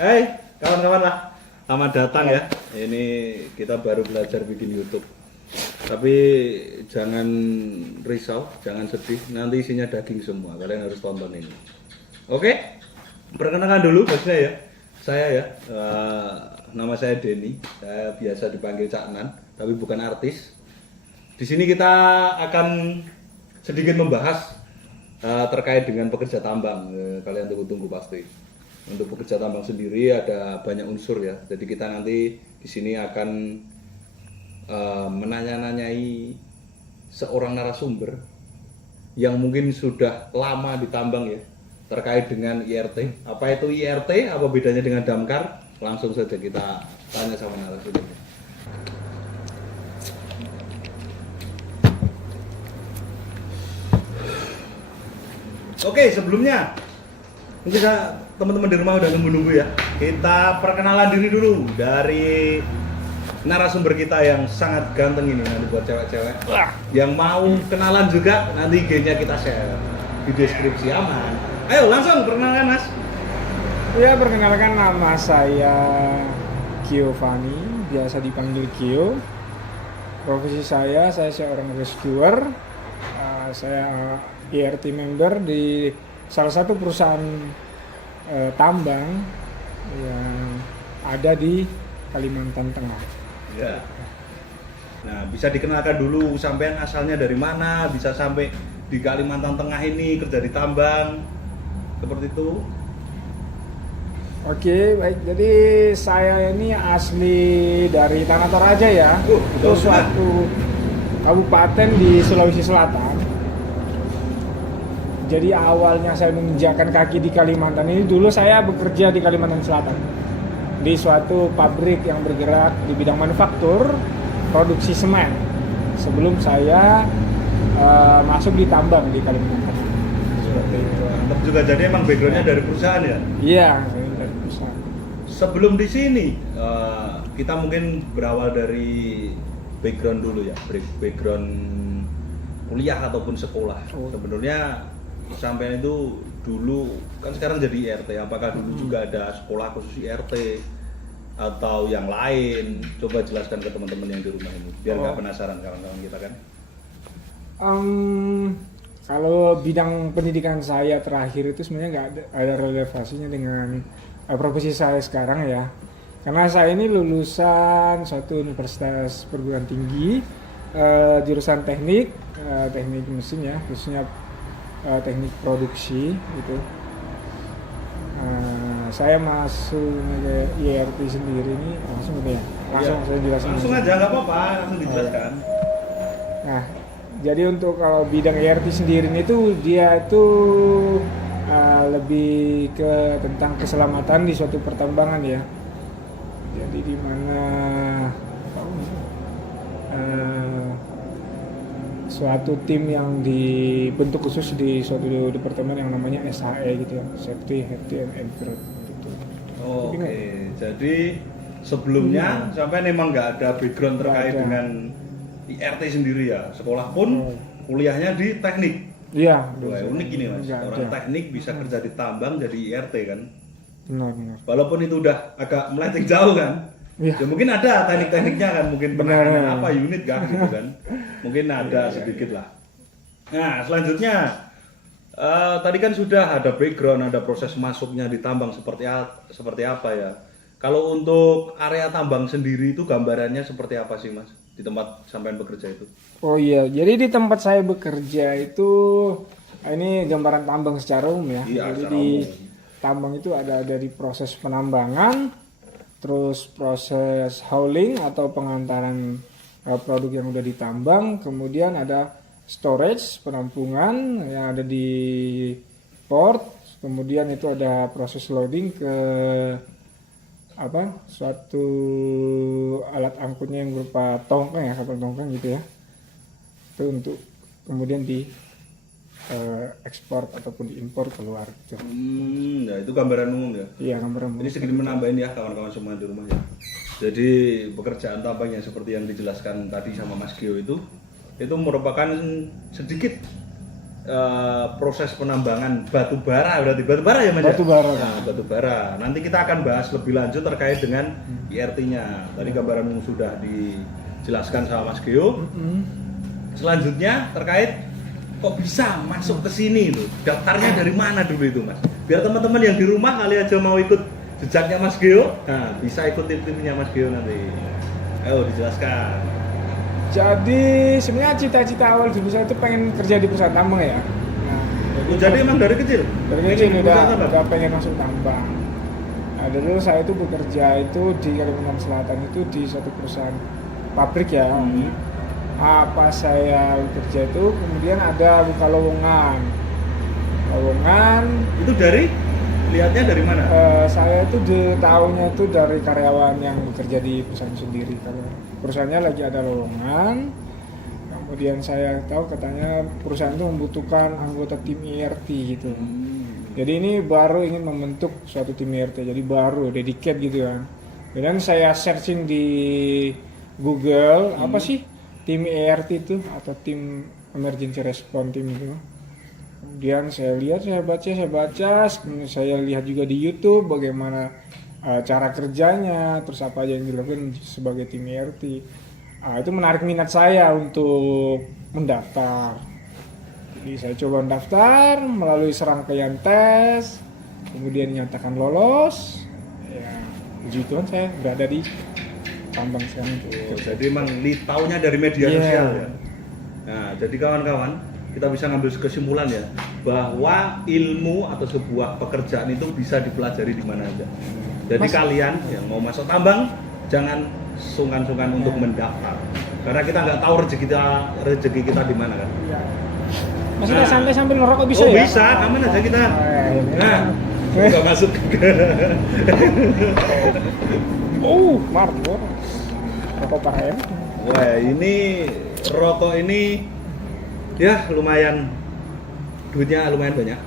Hai, kawan-kawan lah. Selamat datang ya. Ini kita baru belajar bikin YouTube. Tapi jangan risau, jangan sedih. Nanti isinya daging semua. Kalian harus tonton ini. Oke? Perkenalkan dulu bos saya ya. Saya ya. Nama saya Denny. Saya biasa dipanggil Cak Nan, tapi bukan artis. Di sini kita akan sedikit membahas terkait dengan pekerja tambang. Kalian tunggu-tunggu pasti. Untuk pekerja tambang sendiri ada banyak unsur ya. Jadi kita nanti di sini akan menanya-nanyai seorang narasumber yang mungkin sudah lama di tambang ya, terkait dengan IRT. Apa itu IRT? Apa bedanya dengan damkar? Langsung saja kita tanya sama narasumber. Oke, sebelumnya mungkin teman-teman di rumah udah nunggu-nunggu ya. Kita perkenalan diri dulu dari narasumber kita yang sangat ganteng ini, nanti buat cewek-cewek yang mau kenalan juga nanti IG-nya kita share di deskripsi. Aman. Ayo langsung perkenalan Mas. Ya, perkenalkan nama saya Giovanni, biasa dipanggil Gio. Profesi saya seorang rescuer. Saya IRT member di salah satu perusahaan tambang yang ada di Kalimantan Tengah. Ya. Nah, bisa dikenalkan dulu sampean asalnya dari mana, bisa sampai di Kalimantan Tengah ini kerja di tambang seperti itu. Oke, baik. Jadi saya ini asli dari Tanah Toraja ya. Itu suatu kabupaten di Sulawesi Selatan. Jadi awalnya saya menginjakkan kaki di Kalimantan ini, dulu saya bekerja di Kalimantan Selatan di suatu pabrik yang bergerak di bidang manufaktur produksi semen sebelum saya masuk di tambang di Kalimantan. Seperti itu. Mantap juga, jadi emang backgroundnya dari perusahaan ya? Iya, dari perusahaan. Sebelum di sini kita mungkin berawal dari background dulu ya, background kuliah ataupun sekolah. Sebenarnya sampai itu dulu kan sekarang jadi IRT, apakah dulu juga ada sekolah khusus IRT atau yang lain? Coba jelaskan ke teman-teman yang di rumah ini biar nggak penasaran kawan-kawan kita kan. Kalau bidang pendidikan saya terakhir itu sebenarnya nggak ada relevansinya dengan profesi saya sekarang ya, karena saya ini lulusan suatu universitas perguruan tinggi jurusan teknik mesin ya, khususnya teknik produksi gitu. Saya masuk ke IRT sendiri ini langsung gitu ya, langsung saya jelasin. Langsung aja nggak apa-apa, langsung dijelaskan. Nah, jadi untuk kalau bidang IRT sendiri itu dia itu lebih ke tentang keselamatan di suatu pertambangan ya. Jadi di mana suatu tim yang dibentuk khusus di suatu departemen yang namanya SHE gitu ya, Safety, Health and Environment gitu. Oke, jadi sebelumnya sampai memang nggak ada background terkait dengan IRT sendiri ya, sekolah pun kuliahnya di teknik. Iya. Wah, unik ini Mas, orang teknik bisa kerja di tambang jadi IRT kan. Benar. Walaupun itu udah agak melenceng jauh kan. Ya mungkin ada teknik-tekniknya kan, mungkin penanganan apa unit kan gitu kan. Mungkin ada sedikit lah. Nah, selanjutnya tadi kan sudah ada background, ada proses masuknya di tambang seperti apa ya. Kalau untuk area tambang sendiri itu gambarannya seperti apa sih Mas di tempat sampean bekerja itu? Oh iya, jadi di tempat saya bekerja itu ini gambaran tambang secara umum ya. Iya, jadi di tambang itu ada dari proses penambangan, terus proses hauling atau pengantaran produk yang udah ditambang, kemudian ada storage penampungan yang ada di port, kemudian itu ada proses loading ke suatu alat angkutnya yang berupa tongkang ya, kapal tongkang gitu ya, itu untuk kemudian di ekspor ataupun diimpor keluar gitu. Ya itu gambaran umum ya. Iya, gambaran umum. Ini sedikit menambahin ya kawan-kawan semua di rumah ya. Jadi pekerjaan tambang yang seperti yang dijelaskan tadi sama Mas Gio itu merupakan sedikit proses penambangan batu bara, berarti batu bara ya Mas? Batu bara. Nah, batu bara. Nanti kita akan bahas lebih lanjut terkait dengan IRT-nya. Tadi gambaran sudah dijelaskan sama Mas Geo. Selanjutnya terkait kok bisa masuk ke sini itu. Daftarnya dari mana dulu itu Mas? Biar teman-teman yang di rumah kali aja mau ikut jejaknya Mas Geo, nah bisa ikut tipsnya Mas Geo nanti. Ayo dijelaskan. Jadi sebenarnya cita-cita awal dulu saya itu pengen kerja di perusahaan tambang ya. Nah, Jadi emang dari kecil? dari kecil Perusahaan udah tambang? pengen masuk tambang. Nah, dulu saya itu bekerja itu di Kalimantan Selatan itu di suatu perusahaan pabrik ya. Pas saya bekerja itu kemudian ada buka lowongan. Itu dari lihatnya dari mana? Saya itu tahunya itu dari karyawan yang bekerja di perusahaan sendiri. Kalau perusahaannya lagi ada lowongan, kemudian saya tahu katanya perusahaan itu membutuhkan anggota tim IRT gitu. Jadi ini baru ingin membentuk suatu tim IRT, jadi baru dedicate gitu kan. Kemudian saya searching di Google apa sih tim IRT itu atau tim emergency response team itu. Kemudian saya lihat, saya baca, saya lihat juga di YouTube bagaimana cara kerjanya, terus apa aja yang dilakukan sebagai tim IRT. Itu menarik minat saya untuk mendaftar. Jadi saya coba mendaftar melalui serangkaian tes, kemudian nyatakan lolos. Ya, puji Tuhan saya berada di tambang sekarang itu. Jadi emang taunya dari media sosial ya. Nah, jadi kawan-kawan, kita bisa ngambil kesimpulan ya bahwa ilmu atau sebuah pekerjaan itu bisa dipelajari di mana aja. Jadi kalian yang mau masuk tambang jangan sungkan-sungkan untuk mendaftar karena kita nggak tahu rezeki kita di mana kan. Iya. Masih kita santai sambil ngerokok bisa ya? Bisa, aman aja kita. Nah, nggak masuk. Marbor. Rokok PM. Wah, ini rokok ini ya lumayan, duitnya lumayan banyak.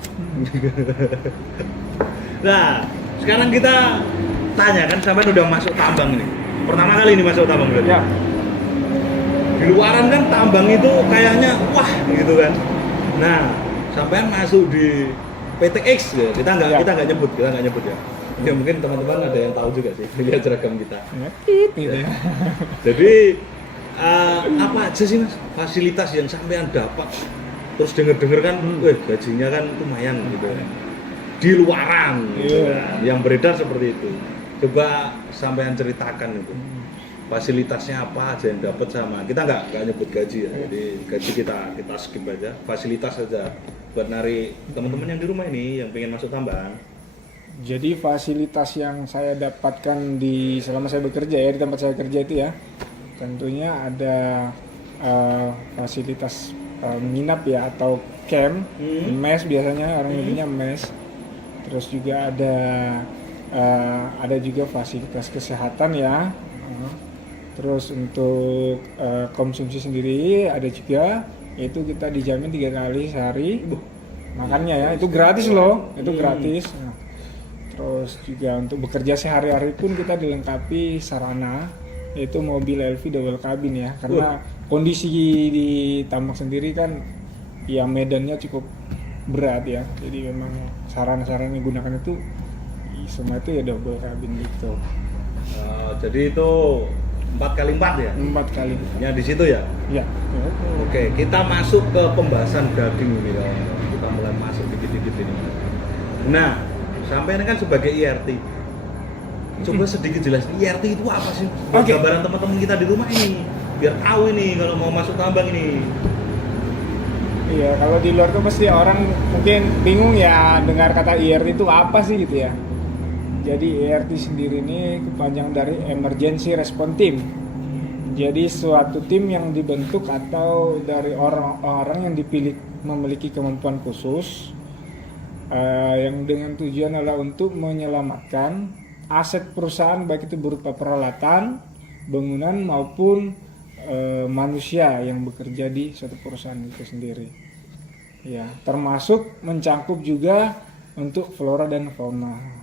Nah, sekarang kita tanya kan, sampai udah masuk tambang ini. Pertama kali ini masuk tambang berarti. Ya. Di luaran kan tambang itu kayaknya wah gitu kan. Nah, sampai masuk di PTX ya. Kita nggak nyebut ya. Ya mungkin teman-teman ada yang tahu juga sih lihat seragam kita. Gitu ya. Jadi apa aja sih Mas fasilitas yang sampean dapat? Terus denger kan, gajinya kan lumayan gitu kan. Di luaran gitu kan. Yang beredar seperti itu. Coba sampean ceritakan itu. Fasilitasnya apa aja yang dapat sama. Kita nggak nyebut gaji ya. Jadi gaji kita skip aja. Fasilitas aja buat narik teman-teman yang di rumah ini yang pengen masuk tambang. Jadi fasilitas yang saya dapatkan selama saya bekerja ya di tempat saya kerja itu ya, tentunya ada fasilitas menginap ya atau camp, mes biasanya orang nyebutnya mes. Terus juga ada juga fasilitas kesehatan ya. Terus untuk konsumsi sendiri ada juga, yaitu kita dijamin 3 kali sehari makannya ya, itu gratis loh, itu gratis. Nah, terus juga untuk bekerja sehari-hari pun kita dilengkapi sarana, yaitu mobil LV double cabin ya, karena kondisi di tambang sendiri kan ya medannya cukup berat ya, jadi memang sarana-sarana yang digunakan itu semua itu ya double cabin gitu. Jadi itu 4x4 ya? 4 kali. Ya di situ ya? Ya. Oke, kita masuk ke pembahasan daging ini ya. Kita mulai masuk dikit-dikit ini. Nah, sampai ini kan sebagai IRT. Coba sedikit jelasin IRT itu apa sih? Gambaran teman-teman kita di rumah ini, biar tahu ini kalau mau masuk tambang ini. Iya, kalau di luar tuh pasti orang mungkin bingung ya dengar kata IRT itu apa sih gitu ya. Jadi IRT sendiri ini kepanjangan dari Emergency Response Team. Jadi suatu tim yang dibentuk atau dari orang-orang yang dipilih memiliki kemampuan khusus yang dengan tujuan adalah untuk menyelamatkan aset perusahaan baik itu berupa peralatan, bangunan maupun manusia yang bekerja di suatu perusahaan itu sendiri. Ya, termasuk mencakup juga untuk flora dan fauna.